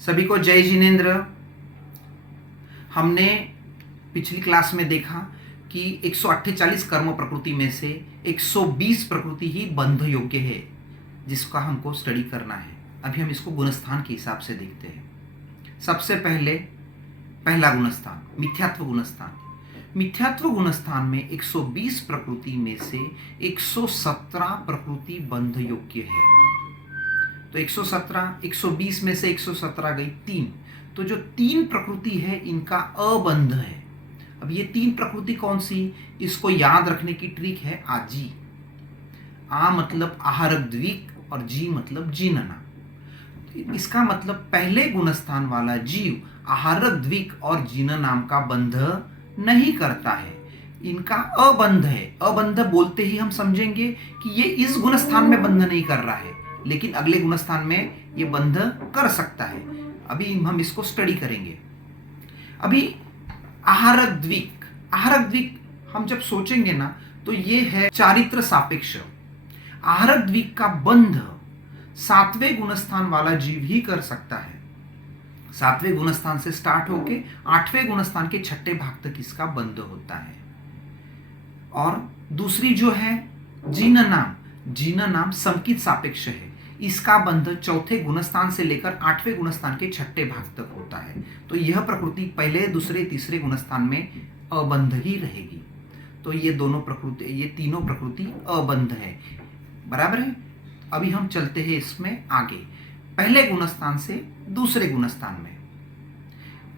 सभी को जय जिनेन्द्र। हमने पिछली क्लास में देखा कि 148 कर्म प्रकृति में से 120 प्रकृति ही बंध योग्य है, जिसका हमको स्टडी करना है। अभी हम इसको गुणस्थान के हिसाब से देखते हैं। सबसे पहले पहला गुणस्थान मिथ्यात्व गुणस्थान। मिथ्यात्व गुणस्थान में 120 प्रकृति में से 117 प्रकृति बंध योग्य है। तो 117, 120 में से 117 गई 3, तो जो 3 प्रकृति है इनका अबंध है। अब ये 3 प्रकृति कौन सी, इसको याद रखने की ट्रिक है आजी। आ मतलब आहारक द्विक और जी मतलब जीनना। इसका मतलब पहले गुणस्थान वाला जीव आहारक द्विक और जीन नाम का बंध नहीं करता है, इनका अबंध है। अबंध बोलते ही हम समझेंगे कि ये इस गुणस्थान में बंध नहीं कर रहा है, लेकिन अगले गुणस्थान में ये बंध कर सकता है। अभी हम इसको स्टडी करेंगे। अभी आहारक द्विक हम जब सोचेंगे ना, तो ये है चारित्र सापेक्ष। आहारक द्विक का बंध 7वें गुणस्थान वाला जीव ही कर सकता है। 7वें गुणस्थान से स्टार्ट होके 8वें गुणस्थान के 6ठे भाग तक इसका बंध होता है। और दूसरी जो है जीन नाम समकित सापेक्ष है। इसका बंध 4थे गुणस्थान से लेकर 8वें गुणस्थान के 6ठे भाग तक होता है। तो यह प्रकृति पहले, दूसरे, तीसरे गुणस्थान में अबंध ही रहेगी। तो ये तीनों प्रकृति अबंध है, बराबर है। अभी हम चलते हैं इसमें आगे, पहले गुणस्थान से दूसरे गुणस्थान में।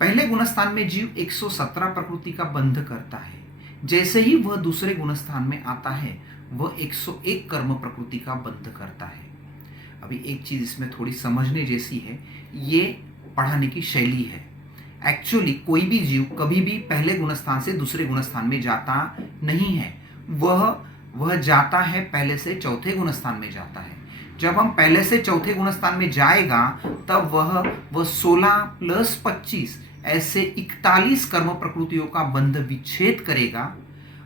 पहले गुणस्थान में जीव 117 प्रकृति का बंध करता है। जैसे ही वह दूसरे गुणस्थान में आता है, वह 101 कर्म प्रकृति का बंध करता है। अभी एक चीज इसमें थोड़ी समझने जैसी है, ये पढ़ाने की शैली है। एक्चुअली कोई भी जीव कभी भी पहले गुणस्थान से दूसरे गुणस्थान में जाता नहीं है। वह जाता है पहले से चौथे गुणस्थान में जाता है। जब हम पहले से चौथे गुणस्थान में जाएगा, तब वह 16 + 25 ऐसे 41 कर्म प्रकृतियों का बंध विच्छेद करेगा।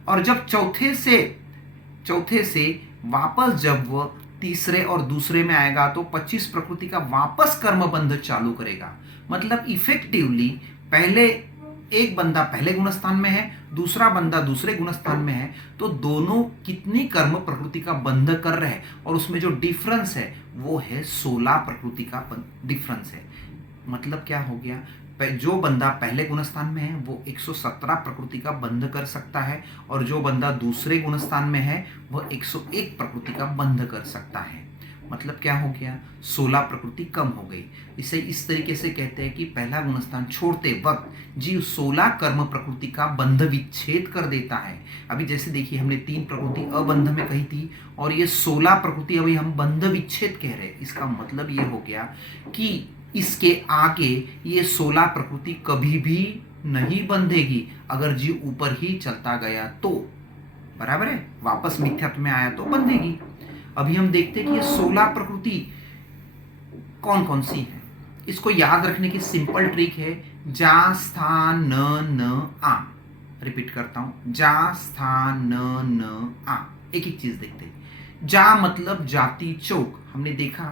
और जब चौथे से वापस जब वह तीसरे और दूसरे में आएगा, तो 25 प्रकृति का वापस कर्म बंध चालू करेगा। मतलब इफेक्टिवली पहले एक बंदा पहले गुणस्थान में है, दूसरा बंदा दूसरे गुणस्थान में है, तो दोनों कितनी कर्म प्रकृति का बंध कर रहे हैं, और उसमें जो डिफरेंस है वो है 16 प्रकृति का डिफरेंस है। मतलब क्या हो गया, जो बंदा पहले गुणस्थान में है वो 117 प्रकृति का बंध कर सकता है, और जो बंदा दूसरे गुणस्थान में है वह 101 प्रकृति का बंध कर सकता है। मतलब क्या हो गया, 16 प्रकृति कम हो गई। इसे इस तरीके से कहते हैं कि पहला गुणस्थान छोड़ते वक्त जीव 16 कर्म प्रकृति का बंध विच्छेद कर देता है। अभी जैसे देखिए, हमने 3 प्रकृति अबंध में कही थी, और ये 16 प्रकृति अभी हम बंध विच्छेद कह रहे हैं। इसका मतलब ये हो गया कि इसके आगे ये 16 प्रकृति कभी भी नहीं बंधेगी, अगर जीव ऊपर ही चलता गया तो, बराबर है। वापस मिथ्यात्व में आया तो बंधेगी। अभी हम देखते हैं कि ये 16 प्रकृति कौन कौन सी है। इसको याद रखने की सिंपल ट्रिक है, जा स्था न आ। रिपीट करता हूं, जा स्था न आ। एक एक चीज देखते हैं। जा मतलब जाति चौक, हमने देखा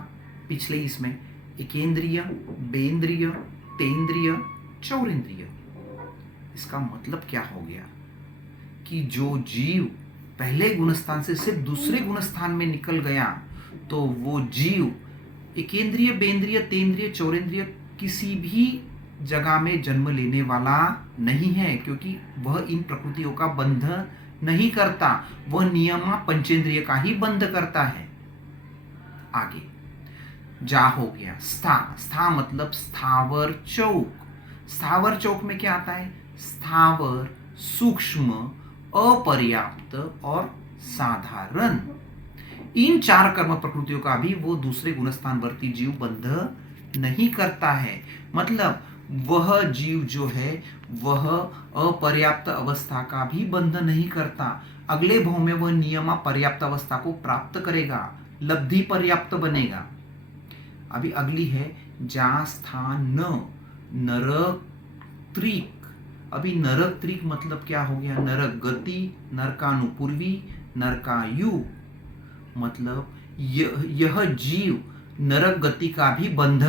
पिछले इसमें, एकेंद्रिय, बेंद्रिय, तेंद्रिय, चौरेंद्रिय। इसका मतलब क्या हो गया कि जो जीव पहले गुणस्थान से सिर्फ दूसरे गुणस्थान में निकल गया, तो वो जीव एकेंद्रिय, बेंद्रिय, तेंद्रिय, चौरेंद्रिय किसी भी जगह में जन्म लेने वाला नहीं है, क्योंकि वह इन प्रकृतियों का बंध नहीं करता, वह नियमा पंचेंद्रिय का ही बंध करता है। आगे जा हो गया। स्था मतलब स्थावर चौक। स्थावर चौक में क्या आता है, स्थावर, सूक्ष्म, अपर्याप्त और साधारण। इन 4 कर्म प्रकृतियों का भी वो दूसरे गुणस्थानवर्ती जीव बंध नहीं करता है। मतलब वह जीव जो है वह अपर्याप्त अवस्था का भी बंध नहीं करता। अगले भाव में वह नियमा पर्याप्त अवस्था को प्राप्त करेगा, लब्धि पर्याप्त बनेगा। अभी अगली है जा स्थान नरक त्रिक। अभी नरक त्रिक मतलब क्या हो गया, नरक गति, नरकानुपूर्वी, नरकायु। मतलब यह जीव नरक गति का भी बंध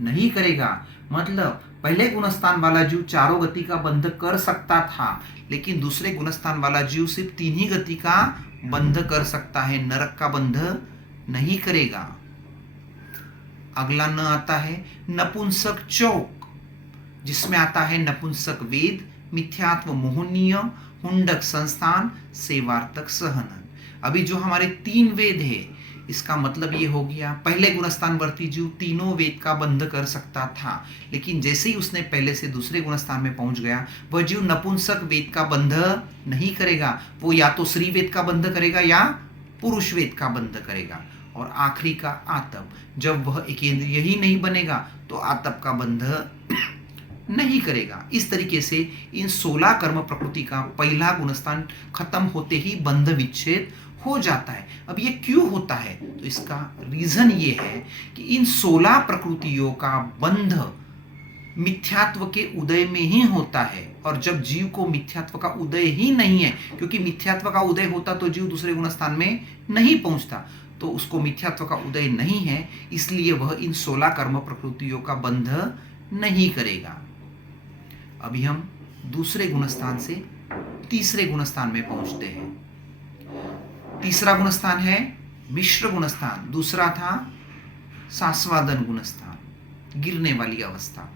नहीं करेगा। मतलब पहले गुणस्थान वाला जीव चारों गति का बंध कर सकता था, लेकिन दूसरे गुणस्थान वाला जीव सिर्फ 3 ही गति का बंध कर सकता है, नरक का बंध नहीं करेगा। अगला न आता है नपुंसक चौक, जिसमें आता है नपुंसक वेद, मिथ्यात्व मोहनीय, हुंडक संस्थान, सेवार्थक सहनन। अभी जो हमारे 3 वेद है, इसका मतलब ये हो गया पहले गुणस्थान वर्ती जीव तीनों वेद का बंध कर सकता था, लेकिन जैसे ही उसने पहले से दूसरे गुणस्थान में पहुंच गया, वह जीव नपुंसक वेद का बंध नहीं करेगा। वो या तो स्त्री वेद का बंध करेगा या पुरुष वेद का बंध करेगा। और आखिरी का आतप, जब वह एकेंद्रिय ही नहीं बनेगा तो आतप का बंध नहीं करेगा। इस तरीके से इन 16 कर्म प्रकृति का पहला गुणस्थान खत्म होते ही बंध विच्छेद हो जाता है। अब ये क्यों होता है? तो इसका रीजन ये है कि इन 16 प्रकृतियों का बंध मिथ्यात्व के उदय में ही होता है, और जब जीव को मिथ्यात्व का उदय ही नहीं है, क्योंकि मिथ्यात्व का उदय होता तो जीव दूसरे गुणस्थान में नहीं पहुंचता, तो उसको मिथ्यात्व का उदय नहीं है, इसलिए वह इन 16 कर्म प्रकृतियों का बंध नहीं करेगा। अभी हम दूसरे गुणस्थान से तीसरे गुणस्थान में पहुंचते हैं। तीसरा गुणस्थान है मिश्र गुणस्थान, दूसरा था सास्वादन गुणस्थान, गिरने वाली अवस्था।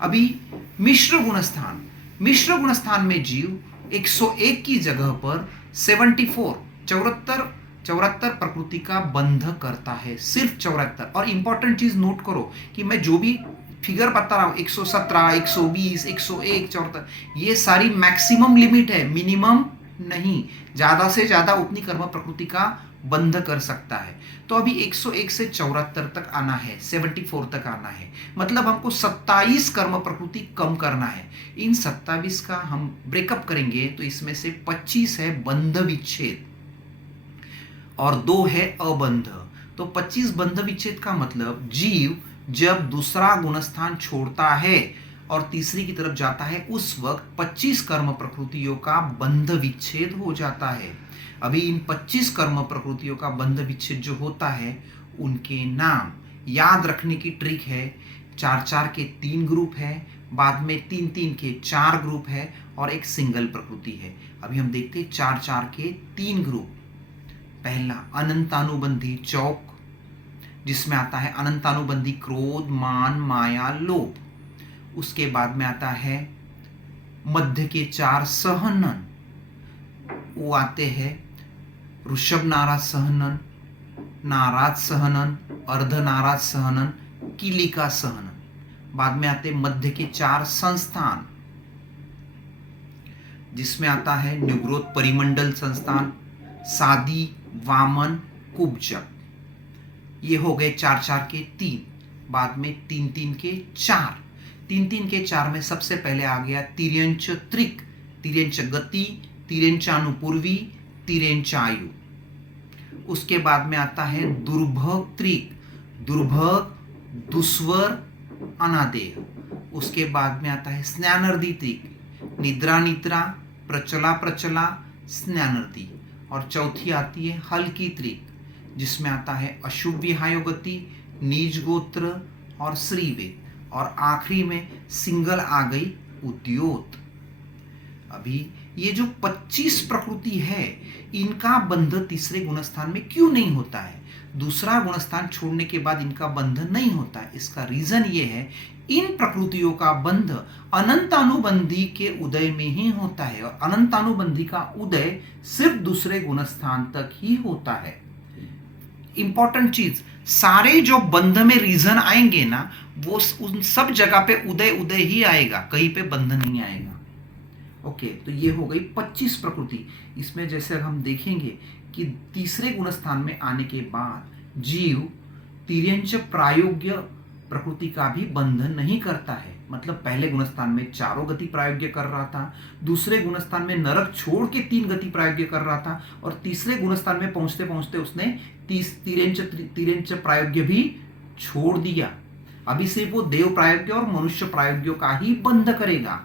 अभी मिश्र गुणस्थान में जीव 101 की जगह पर 74 प्रकृति का बंध करता है, सिर्फ 74। और इंपॉर्टेंट चीज नोट करो कि मैं जो भी फिगर बता रहा हूं 117, 120, 101, 74, ये सारी मैक्सिमम लिमिट है, मिनिमम नहीं। ज्यादा से ज्यादा उतनी कर्म प्रकृति का बंध कर सकता है। तो अभी 101 से 74 तक आना है, 74 तक आना है, मतलब हमको 27 कर्म प्रकृति कम करना है। इन 27 का हम ब्रेकअप करेंगे तो इसमें से 25 है बंध विच्छेद और 2 है अबंध। तो 25 बंध विच्छेद का मतलब जीव जब दूसरा गुणस्थान छोड़ता है और तीसरी की तरफ जाता है, उस वक्त 25 कर्म प्रकृतियों का बंध विच्छेद हो जाता है। अभी इन 25 कर्म प्रकृतियों का बंध विच्छेद जो होता है, उनके नाम याद रखने की ट्रिक है। 4-4 के 3 ग्रुप है, बाद में 3-3 के 4 ग्रुप है और एक सिंगल प्रकृति है। अभी हम देखते हैं 4-4 के 3 ग्रुप। पहला अनंतानुबंधी चौक, जिसमें आता है अनंतानुबंधी क्रोध, मान, माया, लोभ। उसके बाद में आता है मध्य के 4 सहनन, वो आते हैं ऋषभ नाराज सहनन, नाराज सहनन, अर्ध नाराज सहनन, किलिका सहनन। बाद में आते मध्य के 4 संस्थान, जिसमें आता है निग्रोध परिमंडल संस्थान, सादी, वामन, कुब्जक। ये हो गए 4-4 के 3। बाद में 3-3 के 4। 3-3 के 4 में सबसे पहले आ गया तिर्यंच त्रिक, तिर्यंच गति, तिर्यंचानुपूर्वी, तिर्यंचायु। उसके बाद में आता है दुर्भग त्रिक, दुर्भग, दुस्वर, अनादेह। उसके बाद में आता है स्नानर्दी त्रिक, निद्रा निद्रा, प्रचला प्रचला, स्नानर्दी। और चौथी आती है हल्की त्रिक, जिसमें आता है अशुभ विहायोगति, नीच गोत्र और श्रीवेद। और आखिरी में सिंगल आ गई उद्योत। अभी ये जो 25 प्रकृति है, इनका बंध तीसरे गुणस्थान में क्यों नहीं होता है? दूसरा गुणस्थान छोड़ने के बाद इनका बंध नहीं होता है। इसका रीजन ये है, इन प्रकृतियों का बंध अनंतानुबंधी के उदय में ही होता है, और अनंतानुबंधी का उदय सिर्फ दूसरे गुणस्थान तक ही होता है। इंपॉर्टेंट चीज, सारे जो बंध में रीजन आएंगे ना, वो उन सब जगह पे उदय उदय ही आएगा, कहीं पे बंध नहीं आएगा। ओके, तो ये हो गई 25 प्रकृति। इसमें जैसे हम देखेंगे कि तीसरे गुणस्थान में आने के बाद जीव तिर्यंच प्रायोग्य प्रकृति का भी बंधन नहीं करता है। मतलब पहले गुणस्थान में चारों गति प्रायोग्य कर रहा था, दूसरे गुणस्थान में नरक छोड़ के 3 गति प्रायोग्य कर रहा था, और तीसरे गुणस्थान में पहुंचते पहुंचते उसने तिर्यंच प्रायोग्य भी छोड़ दिया। अभी सिर्फ वो देव प्रायोग्य और मनुष्य प्रायोग्य का ही बंध करेगा।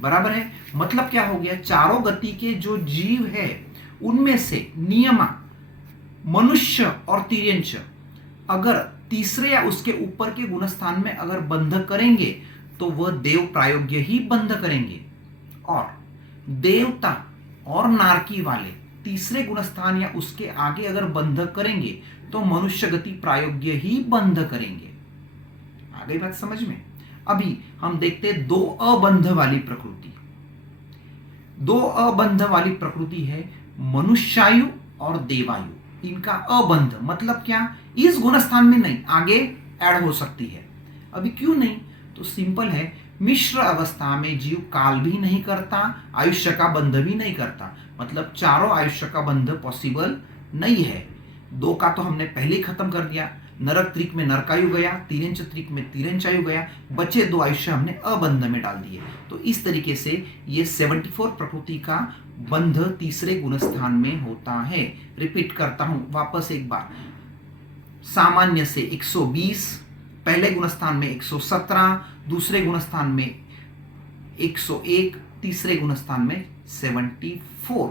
बराबर है? मतलब क्या हो गया, चारों गति के जो जीव है उनमें से नियमा मनुष्य और तिर्यंच, अगर तीसरे या उसके ऊपर के गुणस्थान में अगर बंध करेंगे तो वह देव प्रायोग्य ही बंध करेंगे, और देवता और नारकी वाले तीसरे गुणस्थान या उसके आगे अगर बंध करेंगे तो मनुष्य गति प्रायोग्य ही बंध करेंगे। आ गई बात समझ में? अभी हम देखते हैं दो अबंध वाली प्रकृति। दो अबंध वाली प्रकृति है मनुष्यायु और देवायु। इनका अबंध मतलब क्या? इस गुणस्थान में नहीं, आगे ऐड हो सकती है। अभी क्यों नहीं? तो सिंपल है, मिश्र अवस्था में जीव काल भी नहीं करता, आयुष्य का बंध भी नहीं करता, मतलब चारों आयुष्य का बंध पॉसिबल नहीं है। दो का तो हमने पहले ही खत्म कर दिया, नरक त्रिक में नरकायु गया, तीरंच त्रिक में तीरंचायु गया, बचे दो आयुष्य हमने अबंध में डाल दिए। तो इस तरीके से ये 74 प्रकृति का बंध तीसरे गुणस्थान में होता है। रिपीट करता हूं वापस एक बार, सामान्य से 120, पहले गुणस्थान में 117, दूसरे गुणस्थान में 101, तीसरे गुणस्थान में 74।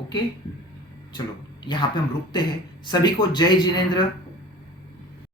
ओके, चलो यहां पे हम रुकते हैं। सभी को जय जिनेंद्र।